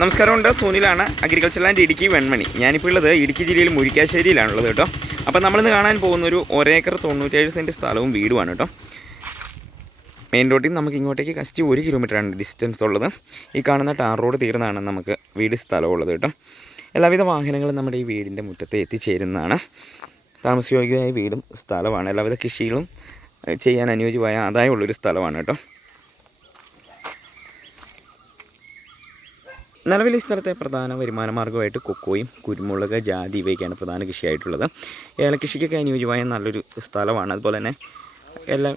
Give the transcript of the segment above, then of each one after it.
നമസ്കാരമുണ്ട്. സോനിലാണ് agriculture land Idukki Venmani. ഞാനിപ്പോൾ ഉള്ളത് ഇടുക്കി ജില്ലയിൽ മുരിക്കാശ്ശേരിയിലാണുള്ളത് കേട്ടോ. അപ്പോൾ നമ്മളിന്ന് കാണാൻ പോകുന്ന ഒരു ഒരേക്കർ തൊണ്ണൂറ്റേഴ് സെന്റ് സ്ഥലവും വീടുമാണ് കേട്ടോ. മെയിൻ റോഡിൽ നമുക്ക് ഇങ്ങോട്ടേക്ക് കഷ്ടി ഒരു കിലോമീറ്ററാണ് ഡിസ്റ്റൻസ് ഉള്ളത്. ഈ കാണുന്ന ടാർ റോഡ് തീർന്നാണ് നമുക്ക് വീട് സ്ഥലമുള്ളത് കേട്ടോ. എല്ലാവിധ വാഹനങ്ങളും നമ്മുടെ ഈ വീടിന്റെ മുറ്റത്ത് എത്തിച്ചേരുന്നതാണ്. താമസയോഗ്യമായ വീടും സ്ഥലമാണ്. എല്ലാവിധ കൃഷികളും ചെയ്യാൻ അനുയോജ്യമായ ആദായമുള്ളൊരു സ്ഥലമാണ് കേട്ടോ. നിലവിൽ ഈ സ്ഥലത്തെ പ്രധാന വരുമാന മാർഗമായിട്ട് കൊക്കോയും കുരുമുളക് ജാതി ഇവയൊക്കെയാണ് പ്രധാന കൃഷിയായിട്ടുള്ളത്. ഏലകൃഷിക്കൊക്കെ അനുയോജ്യമായ നല്ലൊരു സ്ഥലമാണ്. അതുപോലെ തന്നെ എല്ലാ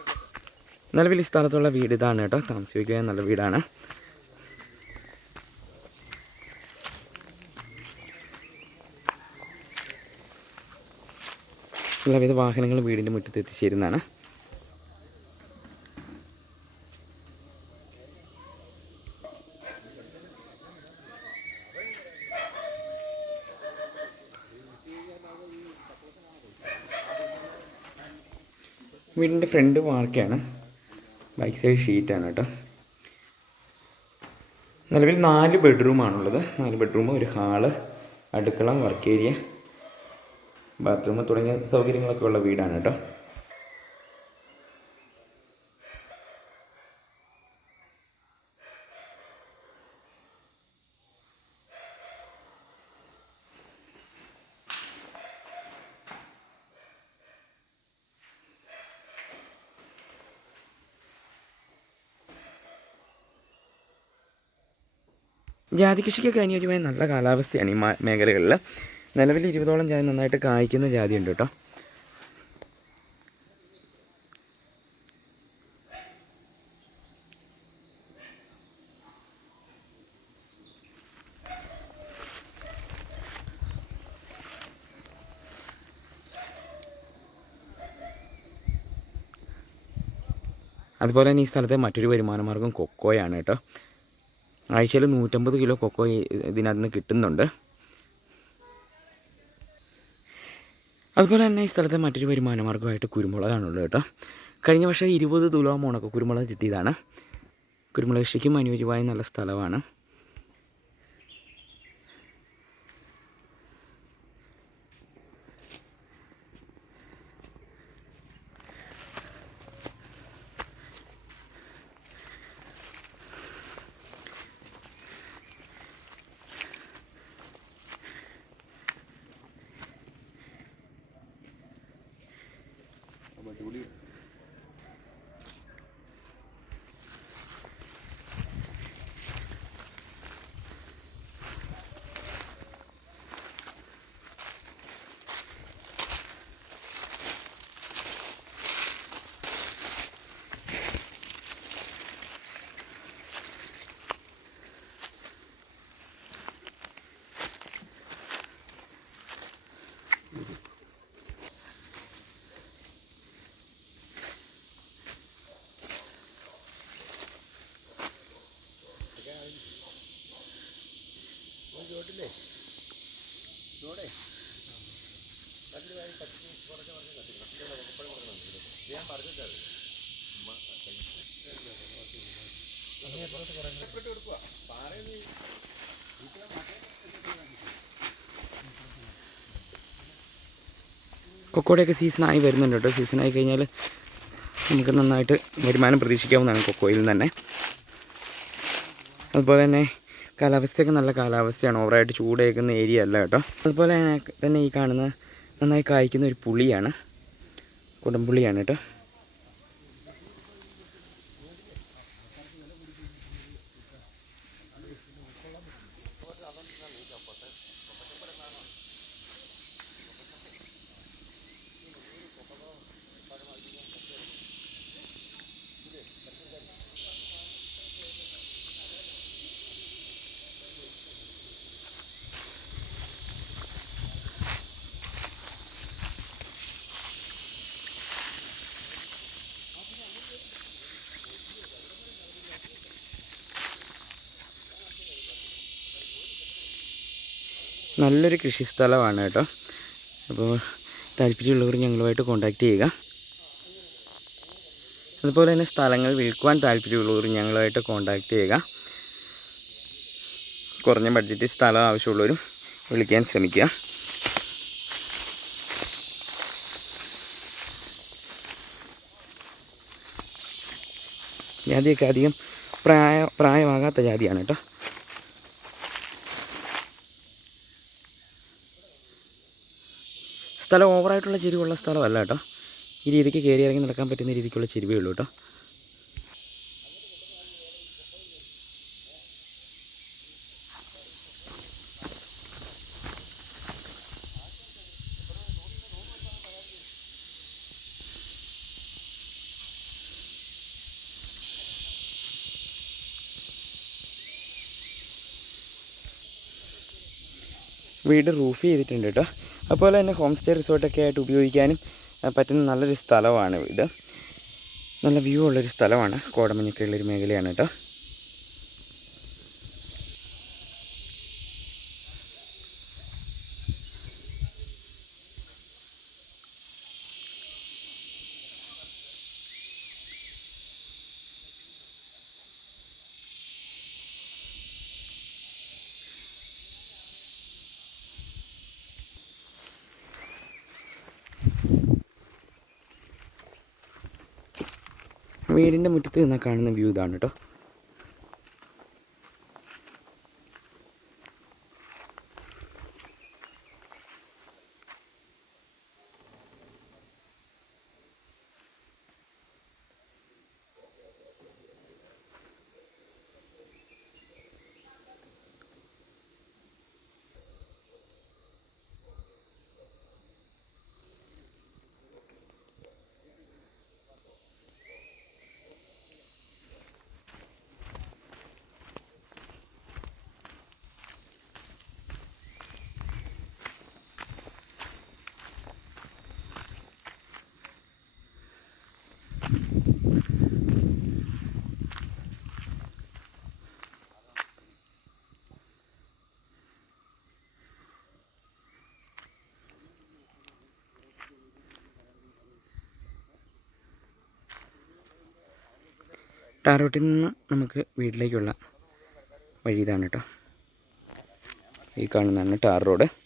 നിലവിൽ ഈ സ്ഥലത്തുള്ള വീട് ഇതാണ് കേട്ടോ. താമസിക്കുക നല്ല വീടാണ്. എല്ലാവിധ വാഹനങ്ങളും വീടിന്റെ മുറ്റത്ത് എത്തിച്ചേരുന്നതാണ്. വീടിന്റെ ഫ്രണ്ട് വാർക്കയാണ് ബൈക്ക് സൈഡ് ഷീറ്റാണ് കേട്ടോ. നിലവിൽ നാല് ബെഡ്റൂമാണുള്ളത് നാല് ബെഡ്റൂം ഒരു ഹാൾ അടുക്കള വർക്ക് ഏരിയ ബാത്റൂം തുടങ്ങിയ സൗകര്യങ്ങളൊക്കെ ഉള്ള വീടാണ് കേട്ടോ. ജാതി കൃഷിക്കൊക്കെ അനുയോജ്യമായ നല്ല കാലാവസ്ഥയാണ് ഈ മേഖലകളിൽ. നിലവിൽ ഇരുപതോളം ജാതി നന്നായിട്ട് കായ്ക്കുന്ന ജാതിയുണ്ട് കേട്ടോ. അതുപോലെ തന്നെ ഈ സ്ഥലത്തെ മറ്റൊരു വരുമാന മാർഗം കൊക്കോയാണ് കേട്ടോ. ആഴ്ചയിൽ നൂറ്റമ്പത് കിലോ കൊക്കോ ഇതിനകത്ത് നിന്ന് കിട്ടുന്നുണ്ട്. അതുപോലെ തന്നെ ഈ സ്ഥലത്തെ മറ്റൊരു വരുമാന മാർഗമായിട്ട് കുരുമുളകാണുള്ളത് കേട്ടോ. കഴിഞ്ഞ വർഷം ഇരുപത് തുലോമോണൊക്കെ കുരുമുളക് കിട്ടിയതാണ്. കുരുമുളക് കൃഷിക്കും അനുയോജ്യമായ നല്ല സ്ഥലമാണ്. കൊക്കോയുടെയൊക്കെ സീസണായി വരുന്നുണ്ട് കേട്ടോ. സീസണായി കഴിഞ്ഞാൽ നമുക്ക് നന്നായിട്ട് വരുമാനം പ്രതീക്ഷിക്കാവുന്നതാണ് കൊക്കോയിൽ നിന്ന് തന്നെ. അതുപോലെ തന്നെ കാലാവസ്ഥയൊക്കെ നല്ല കാലാവസ്ഥയാണ്. ഓവറായിട്ട് ചൂടേക്കുന്ന ഏരിയ അല്ല കേട്ടോ. അതുപോലെ തന്നെ- ഈ കാണുന്ന നന്നായി കായ്ക്കുന്ന ഒരു പുളിയാണ്. കുടംപുളിയാണ് കേട്ടോ. നല്ലൊരു കൃഷി സ്ഥലമാണ് കേട്ടോ. അപ്പോൾ താല്പര്യമുള്ളവർ ഞങ്ങളുമായിട്ട് കോൺടാക്റ്റ് ചെയ്യുക. അതുപോലെ തന്നെ സ്ഥലങ്ങൾ വിൽക്കുവാൻ താല്പര്യമുള്ളവർ ഞങ്ങളുമായിട്ട് കോൺടാക്റ്റ് ചെയ്യുക. കുറഞ്ഞ ബഡ്ജറ്റിൽ സ്ഥലം ആവശ്യമുള്ളവരും വിളിക്കാൻ ശ്രമിക്കുക. ജാതിയൊക്കെ അധികം പ്രായ പ്രായമാകാത്ത ജാതിയാണ് കേട്ടോ. സ്ഥലം ഓവറായിട്ടുള്ള ചെരിവുള്ള സ്ഥലമല്ല കേട്ടോ. ഈ രീതിക്ക് കയറി ഇറങ്ങി നടക്കാൻ പറ്റുന്ന രീതിക്കുള്ള ചെരുവേ ഉള്ളൂ കേട്ടോ. വീട് റൂഫ് ചെയ്തിട്ടുണ്ട് കേട്ടോ. അതുപോലെ തന്നെ ഹോം സ്റ്റേ റിസോർട്ടൊക്കെ ആയിട്ട് ഉപയോഗിക്കാനും പറ്റുന്ന നല്ലൊരു സ്ഥലമാണ് ഇത്. നല്ല വ്യൂ ഉള്ളൊരു സ്ഥലമാണ്. കോടമഞ്ഞൊക്കെ ഉള്ളൊരു മേഖലയാണ് കേട്ടോ. വീടിന്റെ മുറ്റത്ത് നിന്നാൽ കാണുന്ന വ്യൂ ഇതാണ് കേട്ടോ ടാറോട്ടിൽ നിന്ന് നമുക്ക് വീട്ടിലേക്കുള്ള വഴി ഇതാണ് കേട്ടോ. ഈ കാണുന്നതാണ് ടാർ റോഡ്.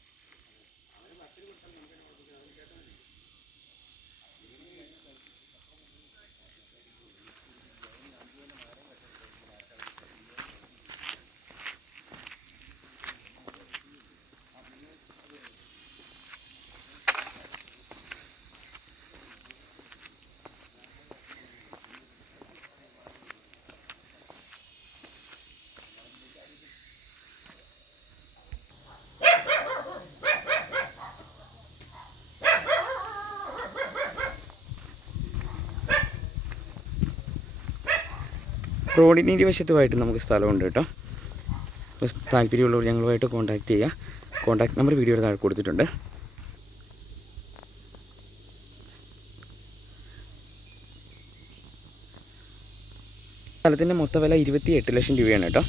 റോഡിന് ഇരുവശത്തുമായിട്ട് നമുക്ക് സ്ഥലമുണ്ട് കേട്ടോ. താല്പര്യമുള്ളവർ ഞങ്ങളുമായിട്ട് കോൺടാക്റ്റ് ചെയ്യുക. കോൺടാക്ട് നമ്പർ വീഡിയോയുടെ താഴെ കൊടുത്തിട്ടുണ്ട്. സ്ഥലത്തിന്റെ മൊത്ത വില ഇരുപത്തി എട്ട് ലക്ഷം രൂപയാണ് കേട്ടോ.